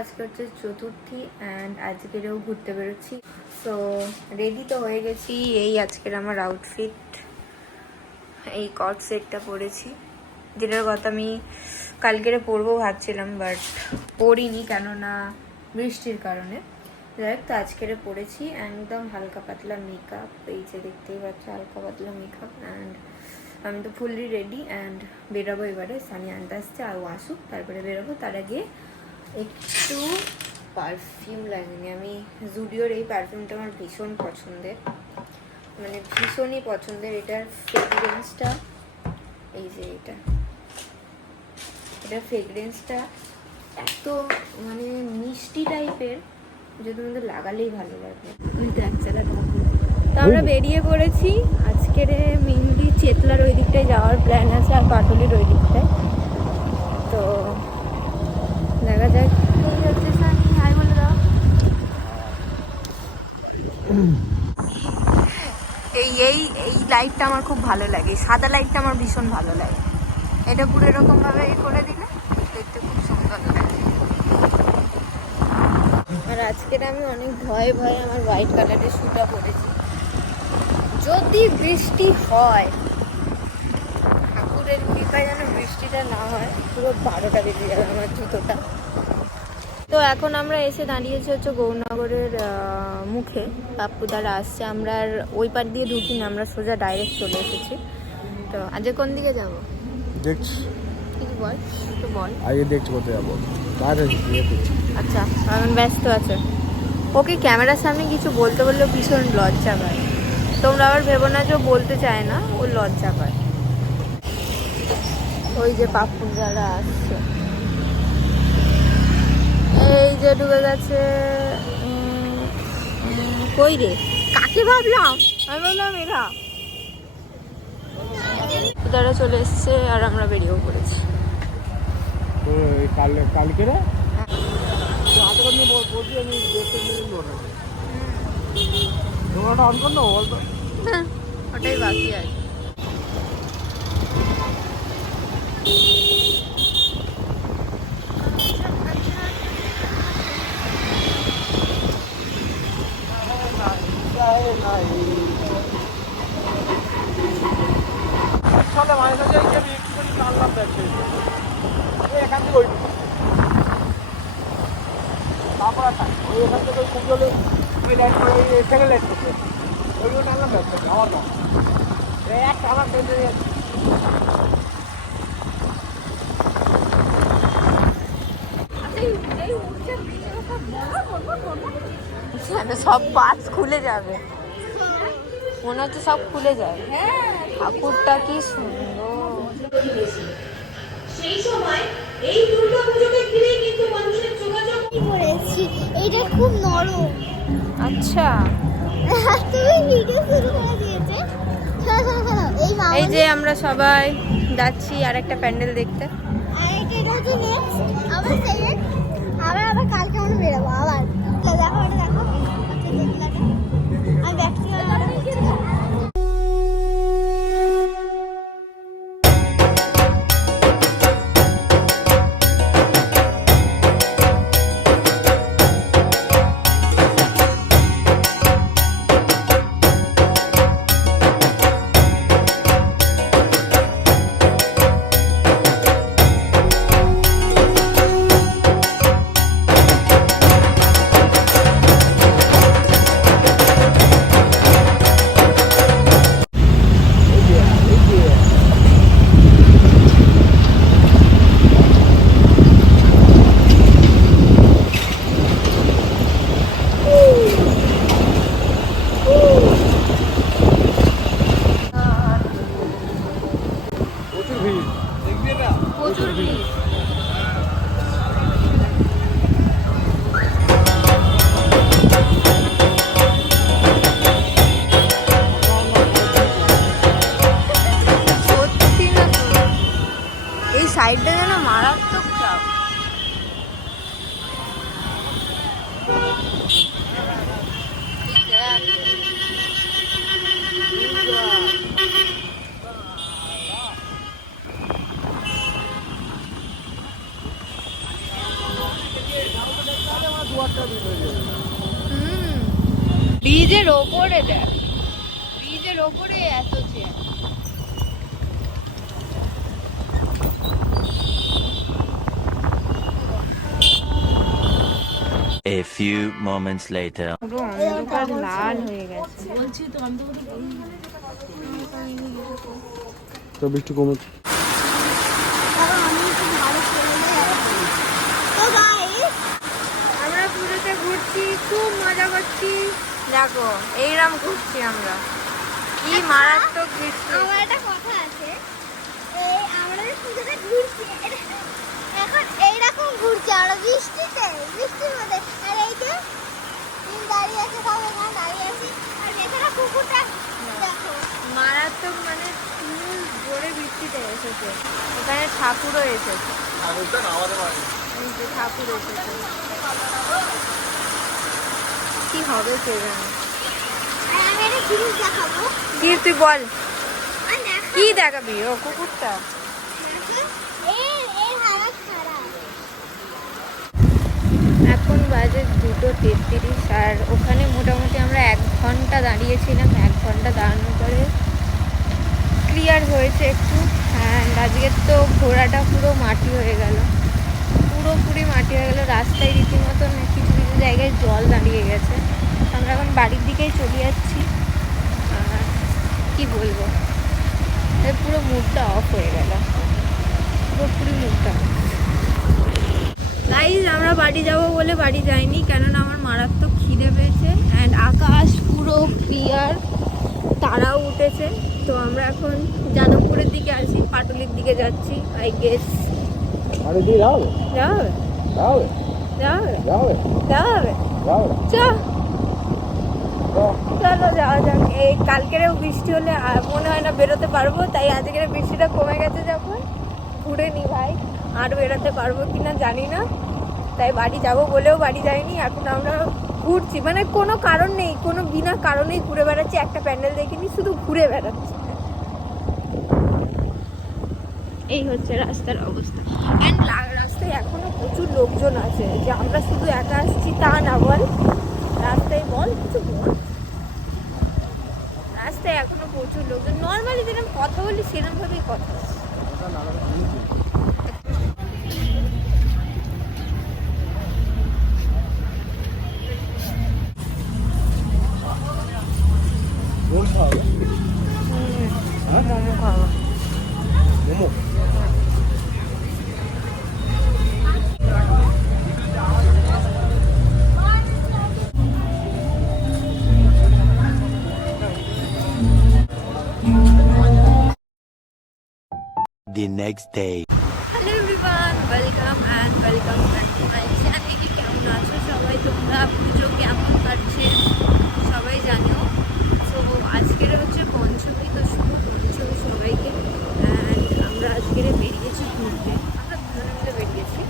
আজকে হচ্ছে চতুর্থী অ্যান্ড আজকেরও ঘুরতে বেরোচ্ছি। সো রেডি তো হয়ে গেছি, এই আজকের আমার আউটফিট। এই কট সেটটা পরেছি, যেটার কথা আমি কালকেরে পরবো ভাবছিলাম, বাট পরিনি কেননা বৃষ্টির কারণে। যাই হোক, তো আজকেরে পরেছি একদম হালকা পাতলা মেকআপ। এই যে দেখতেই পাচ্ছ হালকা পাতলা মেকআপ, অ্যান্ড আমি তো ফুললি রেডি অ্যান্ড বেরোবো। এবারে সানি আনতে আসছে, আর আসুক তারপরে বেরোবো। তার আগে একটু পারফিউম লাগিনি। আমি জুডিওর এই পারফিউমটা আমার ভীষণ পছন্দের, মানে ভীষণই পছন্দের। এটার ফ্রেগরেন্সটা, এই যে এটার ফ্রেগরেন্সটা এত মানে মিষ্টি টাইপের, যে তোমাদের লাগালেই ভালো লাগবে। তো আমরা বেরিয়ে পড়েছি। আজকের মেনলি চেতলার ওই দিকটায় যাওয়ার প্ল্যান আছে, আর পাটুলির ওই দিকটায়। তো দেখা যাক। এই হচ্ছে সানি, হাই বলে দাও। এই এই এই লাইটটা আমার খুব ভালো লাগে, সাদা লাইটটা আমার ভীষণ ভালো লাগে। এটা পুরো এরকম ভাবে করে দিলে দেখতে খুব সুন্দর লাগে। আর আজকের আমি অনেক ভয়ে ভয়ে আমার হোয়াইট কালারের শুটা পরেছি। যদি বৃষ্টি হয়, ঠাকুরের কৃপায় যেন বৃষ্টিটা না হয়, পুরো 12টা বেজে যাবে আমার জুতোটা। তো এখন আমরা এসে দাঁড়িয়েছি হচ্ছে গৌরনগরের মুখে। পাপ্পুদারা আসছে, আমরা আর ওই পার দিয়ে ঢুকি না, আমরা সোজা ডাইরেক্ট চলে এসেছি। তো আজকে কোন দিকে যাবো দেখছি, কিছু বল, একটু বল। আগে দেখছি কোথায় যাবো, বাইরে দেখছি। আচ্ছা, এখন ব্যস্ত আছে। ওকে ক্যামেরার সামনে কিছু বলতে বললেও ভীষণ লজ্জা পায়। তোমরা আবার ভেবো না যে ও বলতে চায় না, ও লজ্জা পায়। ওই যে পাপ্পুদারা আসছে, এই যে ঢুকে গেছে। কই রে, কাকে ভাবলাম? আমি ভাবলাম এরা। তারা চলে এসছে আর আমরা বেরিয়েও পড়েছি। কালকে রে হাতে নিয়ে বলছি আমি দেখতে নিয়ে তোমাটা অন কর না, বলতো ওটাই বাকি আছে। মাঝে সাথে আমি একটুখানি টানলাম, দেখছি এখান থেকে ওই তারপর ওই এখান থেকে ওই কুঞ্জলে ওই লাইট ওই সেকেন্ড লাইট করছে, ওইগুলো টানলাম, দেখছি আমার না এক টানা পেতে যাচ্ছে। সব পার্টস খুলে যাবে মনে হচ্ছে, সব খুলে যাবে। ঠাকুরটা কি সুন্দর। সেই সময় এই দুর্গাপূজাকে ঘিরে কিন্তু মানুষের যোগাযোগ করেছি। এটা খুব নরম। আচ্ছা, তুমি ভিডিও শুরু করে দিয়েছে। এই যে আমরা সবাই যাচ্ছি আর একটা প্যান্ডেল দেখতে। আর এটা হচ্ছে নেক্সট আবার সেকেন্ড, আবার কালকে আমরা বেরোবো আবার। তো দেখো, এটা দেখো, আমি ব্যক্তিগত প্রচুর ভিড়। সত্যি না তো, এই সাইডটা যেন মারাত্মক চাপ। ওপরে দেখ, ব্রিজের ওপরে এত chair. A few moments later. পুরো অন্ধকার লাল হয়ে গেছে। তো বৃষ্টি কমে আমরা পুজোতে ঘুরছি, খুব মজা করছি। দেখো এইরকম ঘুরছি আমরা, কি মারাত্মক বৃষ্টি। আমার একটা কথা আছে, এই আমরা যে পুজোতে ঘুরছি এখন এইরকম ঘুরছি আমরা বৃষ্টির মধ্যে। আর এই যে দাঁড়িয়ে আছে, সব এখানে দাঁড়িয়ে আছি, আর এখানে কুকুরটা দেখো মারাত্মক, মানে তুমুল জোরে বৃষ্টিতে এসেছে। এখানে ঠাকুরও এসেছে, এই যে ঠাকুর এসেছে। কি হবে কে জানে। আর আমি একটা জিনিস দেখাবো। কি তুই বল, আর দেখো, কি দেখাবি? ও কুকুরটা। এর হাওয়া খারাপ। এখন বাজে 2:33, আর ওখানে মোটামুটি আমরা 1 ঘন্টা দাঁড়িয়েছিলাম। 1 ঘন্টা দাঁড়ানোর পরে ক্লিয়ার হয়েছে একটু। অ্যান্ড আজকের তো ঘোড়াটা পুরো মাটি হয়ে গেল, পুরোপুরি মাটি হয়ে গেল। রাস্তায় রীতিমতন কিছু কিছু জায়গায় জল দাঁড়িয়ে গেছে। আমরা এখন বাড়ির দিকেই চলে যাচ্ছি। আর কি বলবো, পুরো মুডটা অফ হয়ে গেল, পুরোপুরি মুডটা। গাইজ আমরা বাড়ি যাব বলে বাড়ি যাইনি, কেননা আমার মারাত্মক খিদে পেয়েছে। অ্যান্ড আকাশ পুরো ক্লিয়ার, তারাও উঠেছে। তো আমরা এখন যাদবপুরের দিকে আছি, পাটুলির দিকে যাচ্ছি। আই গেস আরে দিয়ে যাও যাওয়া হবে, যাও যাওয়া হবে, যাও যাওয়া হবে। যাও চলো যাওয়া যাক। এই কালকেরও বৃষ্টি হলে মনে হয় না বেরোতে পারবো, তাই আজকের বৃষ্টিটা কমে গেছে যখন, ঘুরে নি ভাই। আর বেরোতে পারবো কিনা জানি না, তাই বাড়ি যাব বলেও বাড়ি যাইনি। এখন আমরা ঘুরছি, মানে কোনো কারণ নেই, কোনো বিনা কারণেই ঘুরে বেড়াচ্ছি। একটা প্যান্ডেল দেখিনি, শুধু ঘুরে বেড়াচ্ছি। এই হচ্ছে রাস্তার অবস্থা। অ্যান্ড রাস্তায় এখনো প্রচুর লোকজন আছে, যে আমরা শুধু একা আসছি তা না। বল রাস্তায়, বল কিছু বল। রাস্তায় এখনো প্রচুর লোকজন, নর্মালি যেরকম কথা বলি সেরকম ভাবেই কথা বলি। রোল খাওয়াবে মোমো খাবো। Momo The next day. Hello everyone, welcome and welcome back to my channel. কেমন আছো সবাই তোমরা? পুজো কেমন কাটছে সবাই জানিও। সো আজকের হচ্ছে পঞ্চমী, তো শুভ পঞ্চমী সবাইকে। অ্যান্ড আমরা আজকের বেরিয়েছি ঘুরতে, আমরা দুজনে মিলে বেরিয়েছি।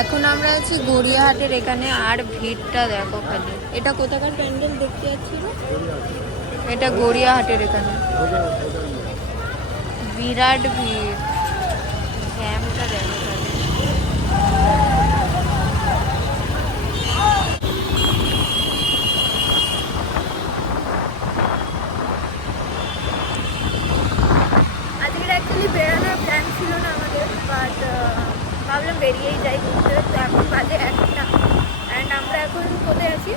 এখন আমরা আছি গড়িয়াহাটের এখানে, আর ভিড়টা দেখো খালি। এটা কোথাকার প্যান্ডেল দেখতে যাচ্ছি না? এটা গড়িয়াহাটের এখানে, বিরাট ভিড়। জ্যামটা দেখো খালি। আজকে অ্যাকচুয়ালি বেরোনোর প্ল্যান ছিল না আমাদের, বাট ভাবলাম বেরিয়েই যাই ঘুরতে। তো এখন বাজে 1টা, অ্যান্ড আমরা এখন কোথায় আছি?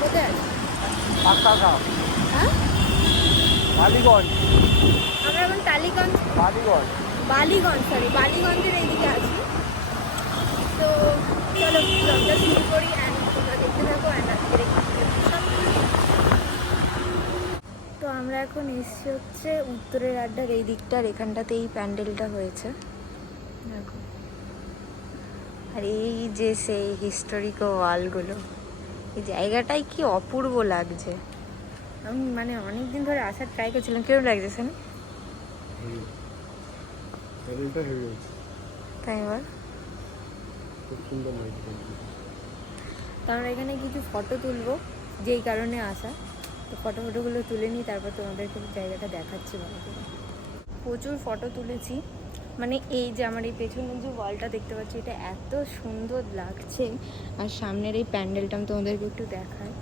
কোথায় আছি? হ্যাঁ, বালিগঞ্জ আমরা এখন টালিগঞ্জ, বালিগঞ্জ বালিগঞ্জের এইদিকে আছি। তো চলো ব্লগটা শুরু করি, অ্যান্ড তোমরা দেখতে থাকো। অ্যান্ড আজকের তো আমরা এখন এসছি হচ্ছে উত্তরের আড্ডার এই দিকটার, এখানটাতে এই প্যান্ডেলটা হয়েছে দেখো। আর এই যে সেই হিস্টোরিক ওয়ালগুলো, এই জায়গাটাই কি অপূর্ব লাগছে। আমি মানে অনেক দিন ধরে আসার ট্রাই করছিলাম। কেমন লাগছে শুনি? তাই এবার খুব সুন্দর লাগছে। তো আমরা এখানে কিছু ফটো তুলবো, যেই কারণে আসা। তো ফটোগুলো তুলে নিই, তারপর তোমাদেরকে জায়গাটা দেখাচ্ছি ভালো করে। প্রচুর ফটো তুলেছি। মানে এই যে আমার এই পেছনের যে ওয়ালটা দেখতে পাচ্ছি, এটা এত সুন্দর লাগছে। আর সামনের এই প্যান্ডেলটা আমি তোমাদেরকে একটু দেখাই।